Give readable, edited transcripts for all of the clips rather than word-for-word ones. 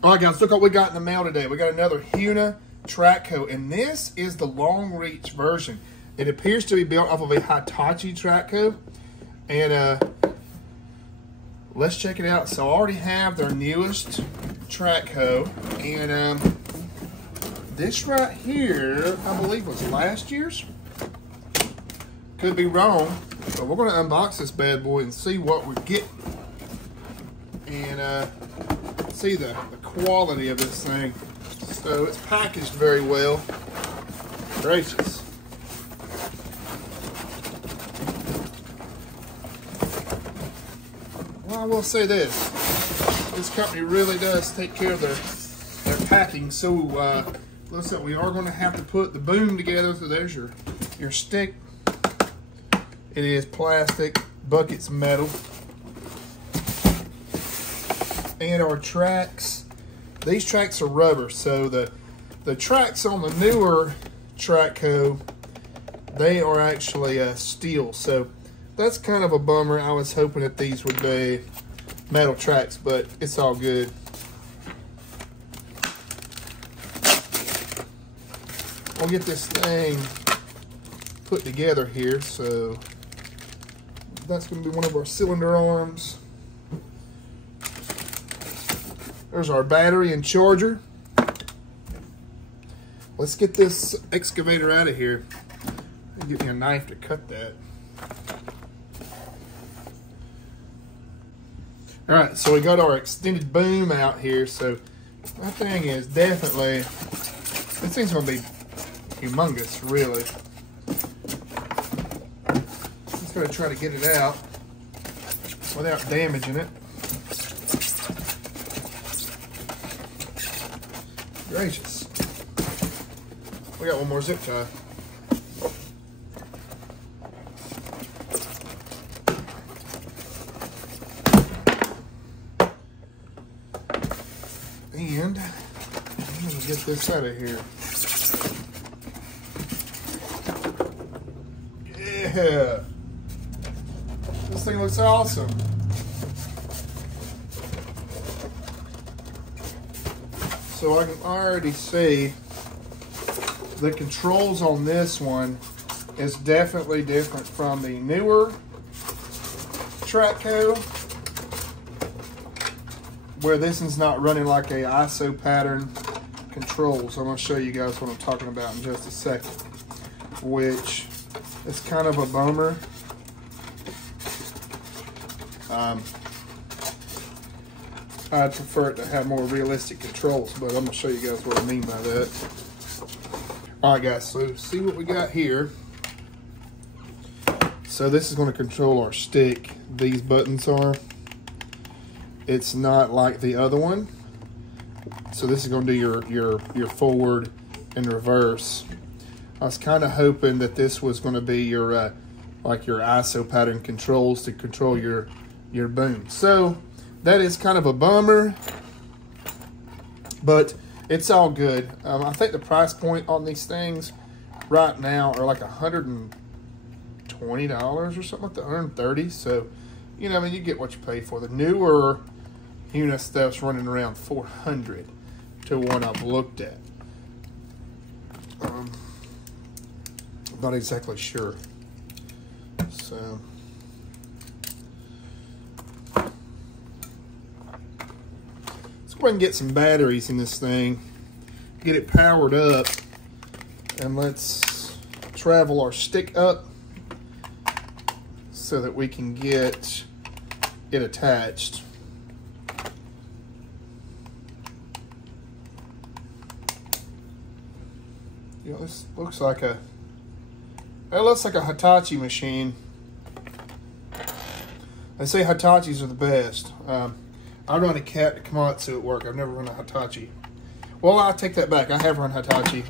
All right, guys, look what we got in the mail today. We got another Huina track coat, and this is the long reach version. It appears to be built off of a Hitachi track coat, and let's check it out. So I already have their newest track coat, and this right here, I believe, was last year's. Could be wrong, but we're going to unbox this bad boy and see what we're getting, and see the quality of this thing. So it's packaged very well. Gracious. Well, I will say this company really does take care of their packing. So looks like we are going to have to put the boom together. So there's your stick. It is plastic, bucket's metal. And our tracks, these tracks are rubber. So the tracks on the newer track coat, they are actually steel. So that's kind of a bummer. I was hoping that these would be metal tracks, but it's all good. We'll get this thing put together here. So that's going to be one of our cylinder arms. There's our battery and charger. Let's get this excavator out of here. Get me a knife to cut that. All right, so we got our extended boom out here. So that thing is definitely, this thing's gonna be humongous, really. Just gonna try to get it out without damaging it. Gracious. We got one more zip tie. And I'm gonna get this out of here. Yeah. This thing looks awesome. So I can already see the controls on this one is definitely different from the newer track coat, where this one's not running like a ISO pattern control. So I'm going to show you guys what I'm talking about in just a second, which is kind of a bummer. I'd prefer it to have more realistic controls, but I'm going to show you guys what I mean by that. Alright guys, so see what we got here. So this is going to control our stick. These buttons are. It's not like the other one. So this is going to do your forward and reverse. I was kind of hoping that this was going to be your like your ISO pattern controls to control your boom. So that is kind of a bummer, but it's all good. I think the price point on these things right now are like $120 or something like that, $130. So, you know, I mean, you get what you pay for. The newer Huina stuff's running around $400 to one I've looked at. Not exactly sure. So go ahead and get some batteries in this thing, get it powered up, and let's travel our stick up so that we can get it attached. You know, this looks like a Hitachi machine. They say Hitachis are the best. I run a Komatsu at work. I've never run a Hitachi. Well, I take that back. I have run Hitachi.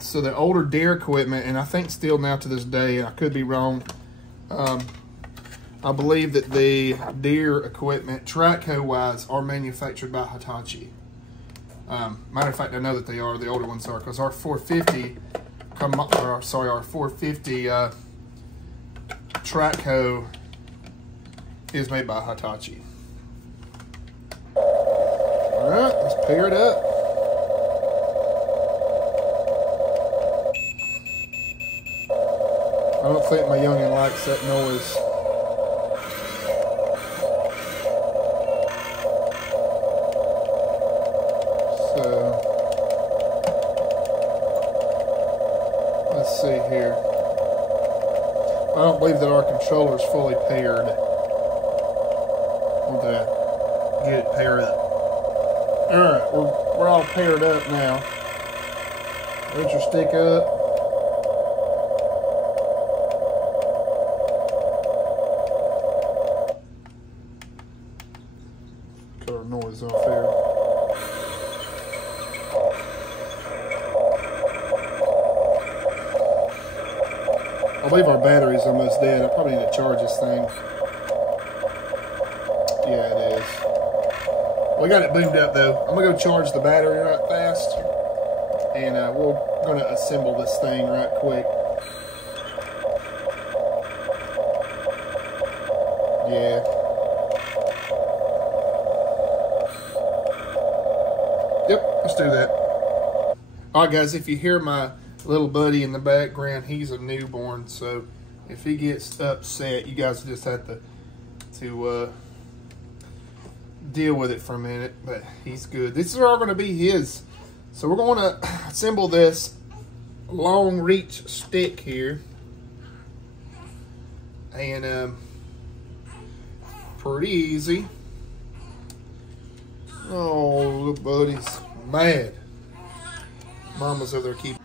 So the older Deere equipment, and I think still now to this day, and I could be wrong, I believe that the Deere equipment, track coat wise, are manufactured by Hitachi. Matter of fact, I know that they are. The older ones are, because our 450, our 450 track coat is made by Hitachi. All right. pair it up. I don't think my youngin' likes that noise. So, let's see here. I don't believe that our controller is fully paired. We'll get it paired up. Alright, we're all paired up now. There's your stick up. Cut our noise off here. I believe our battery's almost dead. I probably need to charge this thing. Yeah, it is. We got it boomed up though. I'm gonna go charge the battery right fast, and we're gonna assemble this thing right quick. Yeah. Yep, let's do that. All right, guys, if you hear my little buddy in the background, he's a newborn, so if he gets upset, you guys just have to deal with it for a minute, but he's good. This is all going to be his. So we're going to assemble this long reach stick here, and pretty easy. Oh, little buddy's mad. Mama's over there keeping.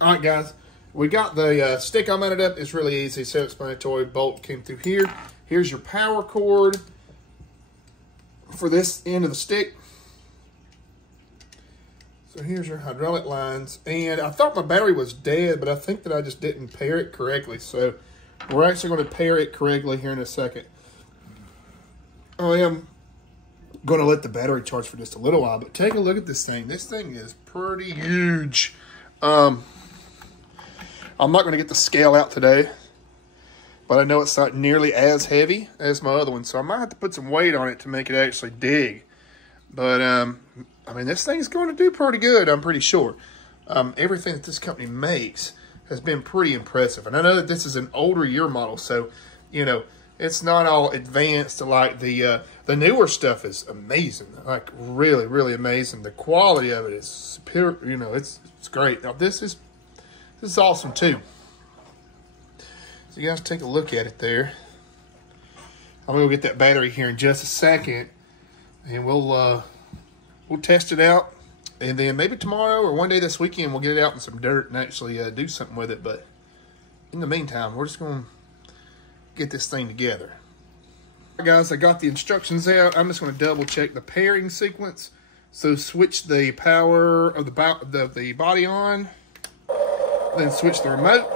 All right, guys, we got the stick all mounted up. It's really easy, self-explanatory. Bolt came through here. Here's your power cord for this end of the stick. So here's your hydraulic lines. And I thought my battery was dead, but I think that I just didn't pair it correctly. So we're actually going to pair it correctly here in a second. I am going to let the battery charge for just a little while, but take a look at this thing. This thing is pretty huge. I'm not going to get the scale out today, but I know it's not nearly as heavy as my other one, so I might have to put some weight on it to make it actually dig. But, I mean, this thing's going to do pretty good, I'm pretty sure. Everything that this company makes has been pretty impressive. And I know that this is an older year model, so, you know, it's not all advanced like the newer stuff is amazing. Like, really, really amazing. The quality of it is superior, you know, it's great. Now, this is awesome, too. So you guys take a look at it there. I'm gonna go get that battery here in just a second, and we'll test it out, and then maybe tomorrow or one day this weekend we'll get it out in some dirt and actually do something with it. But in the meantime, we're just gonna get this thing together. All right, guys, I got the instructions out. I'm just gonna double check the pairing sequence. So switch the power of the body on, then switch the remote.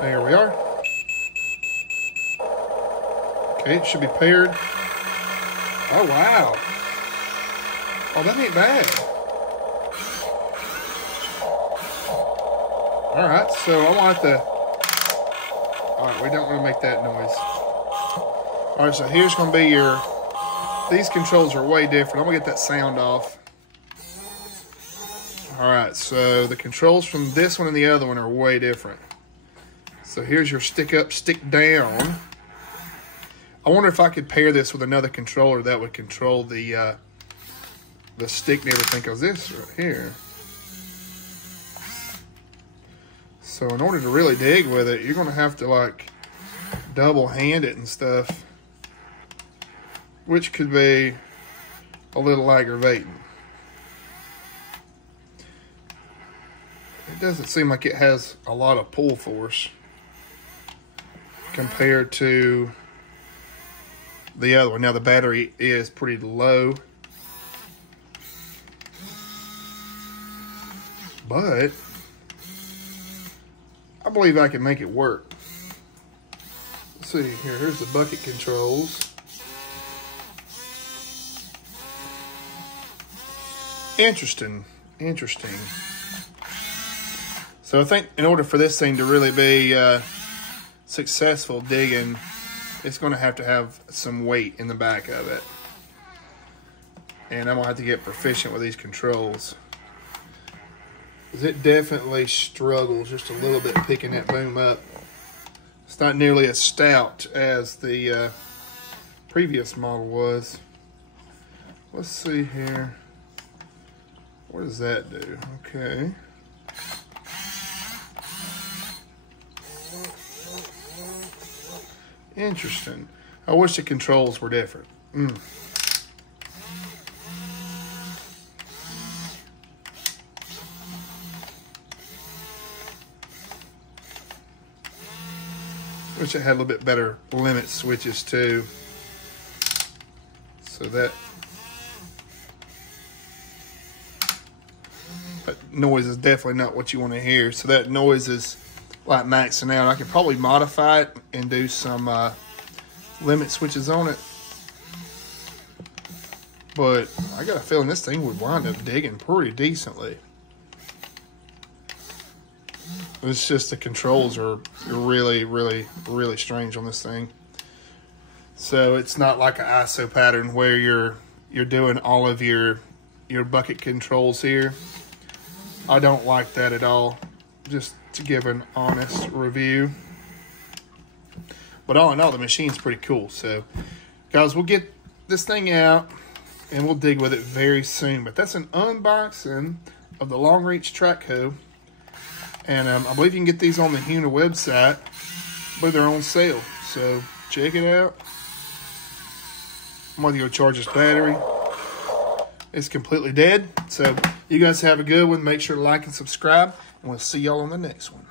There we are. Okay, it should be paired. Oh, wow. Oh, that ain't bad. All right, so I want the... All right, we don't want to make that noise. All right, so here's going to be your... These controls are way different. I'm going to get that sound off. All right, so the controls from this one and the other one are way different. So here's your stick up, stick down. I wonder if I could pair this with another controller that would control the stick and everything, because this right here. So in order to really dig with it, you're going to have to like double hand it and stuff, which could be a little aggravating. It doesn't seem like it has a lot of pull force compared to the other one. Now the battery is pretty low, but I believe I can make it work. Let's see here. Here's the bucket controls. Interesting. So I think in order for this thing to really be successful digging it's going to have some weight in the back of it. And I'm going to have to get proficient with these controls. Because it definitely struggles just a little bit picking that boom up. It's not nearly as stout as the previous model was. Let's see here. What does that do? Okay. Interesting. I wish the controls were different. Wish I had a little bit better limit switches too. So that noise is definitely not what you want to hear. So that noise is like maxing out. I could probably modify it and do some limit switches on it. But I got a feeling this thing would wind up digging pretty decently. It's just the controls are really, really, really strange on this thing. So it's not like an ISO pattern where you're doing all of your bucket controls here. I don't like that at all, just to give an honest review. But all in all, the machine's pretty cool. So guys, we'll get this thing out and we'll dig with it very soon. But that's an unboxing of the Long Reach Trackco. And I believe you can get these on the Huina website, but they're on sale. So check it out. I'm going to go charge this battery. It's completely dead. So you guys have a good one. Make sure to like and subscribe. And we'll see y'all on the next one.